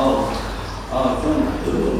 哦哦这对